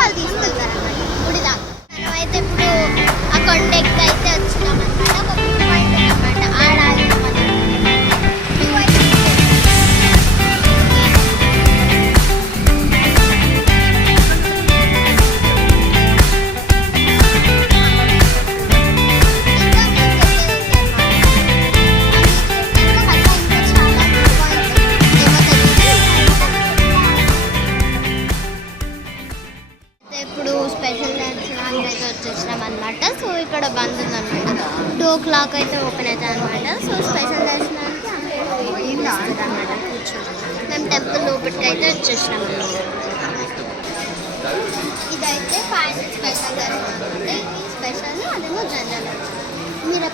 వాళ్ళు తీసుకెళ్తారు అన్నమాట గుడి దాకా. మనమైతే ఇప్పుడు ఆ కొండ ఎక్కి అయితే వచ్చినాం అనమాట. ఒక వ్యూ పాయింట్ అనమాట, ఆడాలి మనం. ఇప్పుడు స్పెషల్ దర్శనానికి అయితే వచ్చేసినాం అనమాట. సో ఇక్కడ బంద్ ఉందన్నమాట. 2 o'clock అయితే ఓపెన్ అవుతుంది అనమాట. సో స్పెషల్ దర్శనానికి అనమాట కూర్చొని మేము టెంపుల్ లోపలికి అయితే వచ్చేసినాం అనమాట. ఇదైతే 500 స్పెషల్ దర్శనం అనమాట. ఇది స్పెషల్, అదేమో జనరల్. మీరు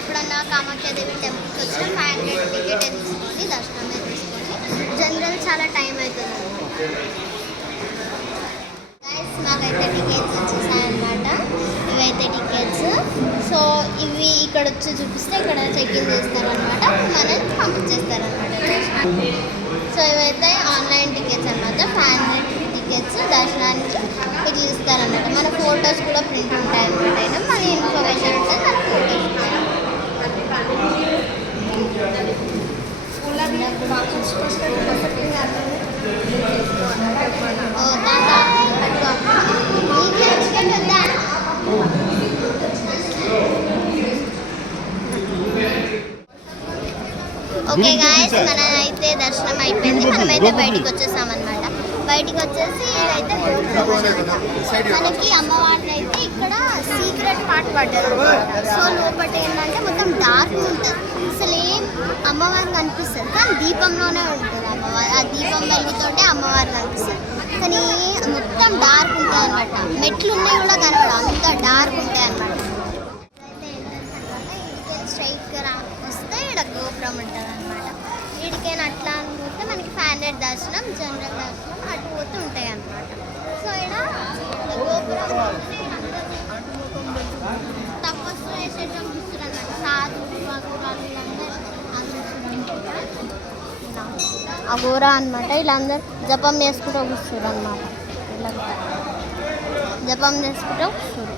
ఎప్పుడన్నా కామాఖ్యాదేవి టెంపుల్కి వచ్చినా 500 టికెట్ తీసుకొని దర్శనమే తీసుకొని. జనరల్ చాలా టైం అవుతుంది అనమాట. మాకైతే టికెట్స్ వచ్చేసాయన్నమాట. ఇవైతే టికెట్స్. సో ఇవి ఇక్కడ వచ్చి చూపిస్తే ఇక్కడ చెక్-ఇన్ చేస్తారనమాట, మనల్ని పంపించేస్తారనమాట. సో ఇవైతే ఆన్లైన్ టికెట్స్ అనమాట. 500 టికెట్స్ దర్శనానికి ఇట్లా ఇస్తారనమాట. మన ఫొటోస్ కూడా ప్రింట్ ఉంటాయన్నమాట. అయినా మన ఇన్ఫర్మేషన్ ఉంటే మన ఫొటోస్ ఓకే గాయస్, మనమైతే దర్శనం అయిపోయింది. మనమైతే బయటికి వచ్చేసామన్నమాట. బయటికి వచ్చేసి ఇదైతే మనకి అమ్మవారిని అయితే ఇక్కడ సీక్రెట్ పార్ట్ పడ్డారు. సో లోపల ఏంటంటే మొత్తం డార్క్ ఉంటుంది, అసలు ఏం అమ్మవారు కనిపిస్తుంది కానీ దీపంలోనే ఉంటుంది అమ్మవారు. ఆ దీపం వెలుగుతోటే అమ్మవారు కనిపిస్తుంది కానీ మొత్తం డార్క్ ఉంటుంది అనమాట. మెట్లు ఉన్నాయి కూడా కనబడ, అంత డార్క్ ఉంటాయి అనమాట. స్ట్రైట్గా వస్తే ఇక్కడ గోపురం ఉంటుంది అనమాట. వీడికైనా అట్లా అనుకుంటే మనకి 500 దర్శనం, జనరల్ దర్శనం అటు పోతూ ఉంటాయి అన్నమాట. సో ఇక్కడ గోపురం తపస్సు వేసేటం చూస్తారు అన్నమాట. అఘోరా అనమాట. వీళ్ళందరూ జపం చేసుకుంటూ కూర్చోరు అనమాట. జపం చేసుకుంటూ కూర్చోరు.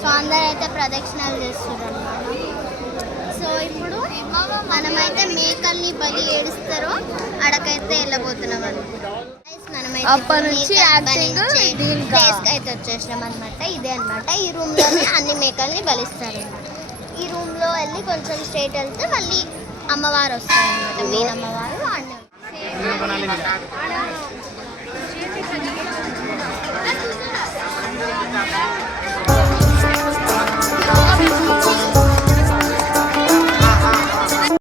సో అందరూ అయితే ప్రదక్షిణాలు చేస్తారు అనమాట. సో ఇప్పుడు మనమైతే మేకల్ని బలి ఏడుస్తారో అడకైతే వెళ్ళబోతున్నాం అనమాట. మనమైతే అయితే వచ్చేసినాం అనమాట. ఇదే అనమాట. ఈ రూమ్లోనే అన్ని మేకల్ని బలిస్తారు అనమాట. ఈ రూమ్లో వెళ్ళి కొంచెం స్ట్రైట్ వెళ్తే మళ్ళీ అమ్మవారు వస్తారు అనమాట. మెయిన్ అమ్మవారు అన్నీ.